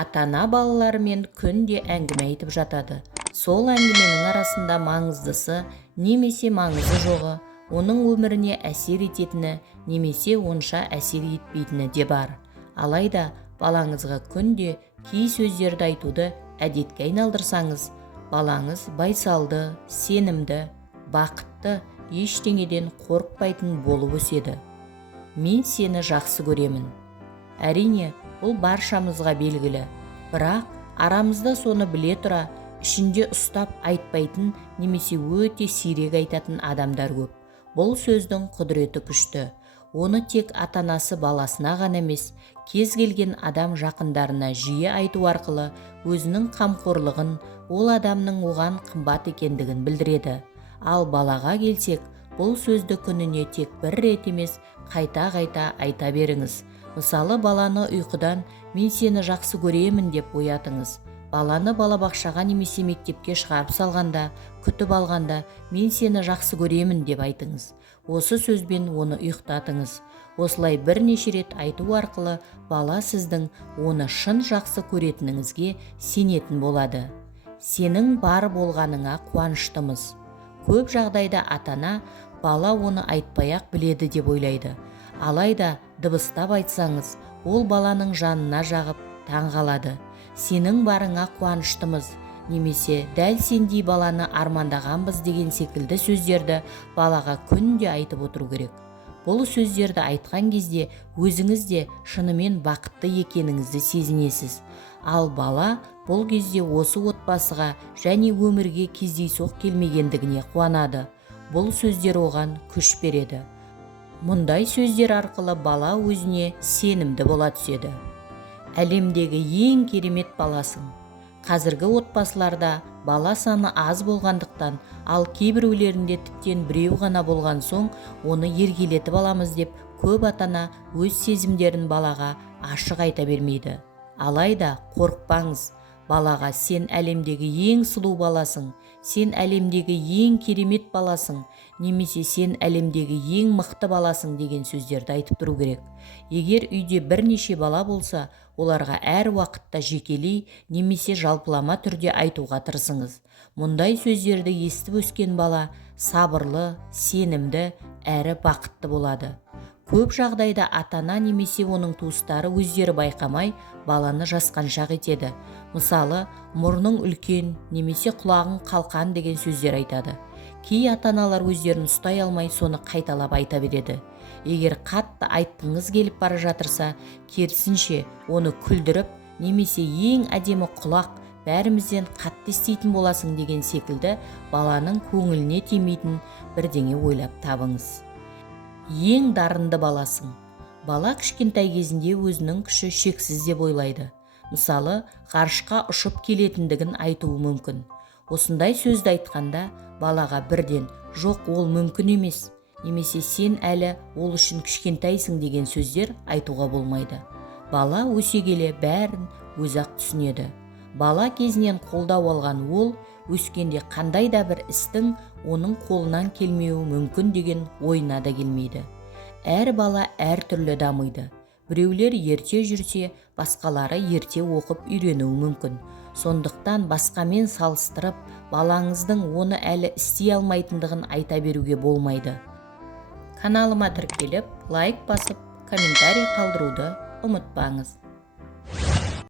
Ата-ана балаларымен күнде әңгіме айтып жатады. Сол әңгіменің арасында маңыздысы немесе маңызы жоғы, оның өміріне әсер ететіні немесе онша әсер етпейтіні де бар. Алайда балаңызға күнде кей сөздерді айтуды әдетке айналдырсаңыз, балаңыз байсалды, сенімді, бақытты, ештеңеден қорықпайтын болып өседі. Мен сені жақсы көремін. Әрине, бұл баршамызға белгілі, бірақ арамызда соны біле тұра, ішінде ұстап айтпайтын немесе өте сирек айтатын адамдар көп. Бұл сөздің құдіреті күшті. Оны тек ата-анасы баласына ғана емес, кез келген адам жақындарына жиі айту арқылы өзінің қамқорлығын, ол адамның оған қымбат екендігін білдіреді. Ал балаға келсек, бұл сөзді күніне тек бір рет емес, қайта-қайта айта беріңіз. Мысалы, баланы ұйқыдан «мен сені жақсы көремін» деп оятыңыз. Баланы балабақшаға немесе мектепке шығарып салғанда, күтіп алғанда «мен сені жақсы көремін» деп айтыңыз. Осы сөзбен оны ұйықтатыңыз. Осылай бірнеше рет айту арқылы бала сіздің оны шын жақсы көретініңізге сенетін болады. Сенің бар болғаныңа қуаныштымыз. Көп жағдайда ата-ана бала оны айтпай-ақ біледі деп ойлайды. Алайда дыбыстап айтсаңыз, ол баланың жанына жағып таң қалады. Сенің барыңа қуаныштымыз, немесе дәл сендей баланы армандағанбыз деген секілді сөздерді балаға күнде айтып отыру керек. Бұл сөздерді айтқан кезде өзіңіз де шынымен бақытты екеніңізді сезінесіз. Ал бала бұл кезде осы отбасыға және өмірге кездейсоқ келмегендігіне қуанады. Бұл сөздер оған күш береді. Мұндай сөздер арқылы бала өзіне сенімді бола түседі. Әлемдегі ең керемет баласың. Қазіргі отбасыларда бала саны аз болғандықтан, ал кейбіреулерінде тіптен біреу ғана болған соң, оны еркелетіп аламыз деп көп ата-ана өз сезімдерін балаға ашық айта бермейді. Алайда қорықпаңыз, балаға сен әлемдегі ең сұлу баласың, сен әлемдегі ең керемет баласың, немесе сен әлемдегі ең мықты баласың деген сөздерді айтып тұру керек. Егер үйде бірнеше бала болса, оларға әр уақытта жекелей немесе жалпылама түрде айтуға тырысыңыз. Мұндай сөздерді естіп өскен бала сабырлы, сенімді, әрі бақытты болады. Көп жағдайда ата-ана немесе оның туыстары өздері байқамай баланы жасқаншақ етеді. Мысалы, мұрның үлкен немесе құлағың қалқан деген сөздер айтады. Кей ата-аналар өздерін ұстай алмай соны қайталап айта береді. Егер қатты айтқыңыз келіп бара жатырса, керісінше оны күлдіріп, немесе ең әдемі құлақ, бәрімізден қатты еститін боласың деген секілді баланың көңіліне тимейтін бірдеңе ойлап табыңыз. Ең дарынды баласың. Бала кішкентай кезінде өзінің күші шексіз деп ойлайды. Мысалы, ғарышқа ұшып келетіндігін айтуы мүмкін. Осындай сөзді айтқанда, балаға бірден «жоқ, ол мүмкін емес», немесе «сен әлі ол үшін кішкентайсың» деген сөздер айтуға болмайды. Бала өсе келе бәрін өзі-ақ түсінеді. Бала кезінен қолдау алған ол, өскенде қандай да бір істің оның қолынан келмеуі мүмкін деген ойына да келмейді. Әр бала әр түрлі дамиды. Біреулер ерте жүрсе, басқалары ерте оқып үйренуі мүмкін. Сондықтан басқамен салыстырып, балаңыздың оны әлі істей алмайтындығын айта беруге болмайды. Каналыма тіркеліп, лайк басып, комментарий қалдыруды ұмытпаңыз.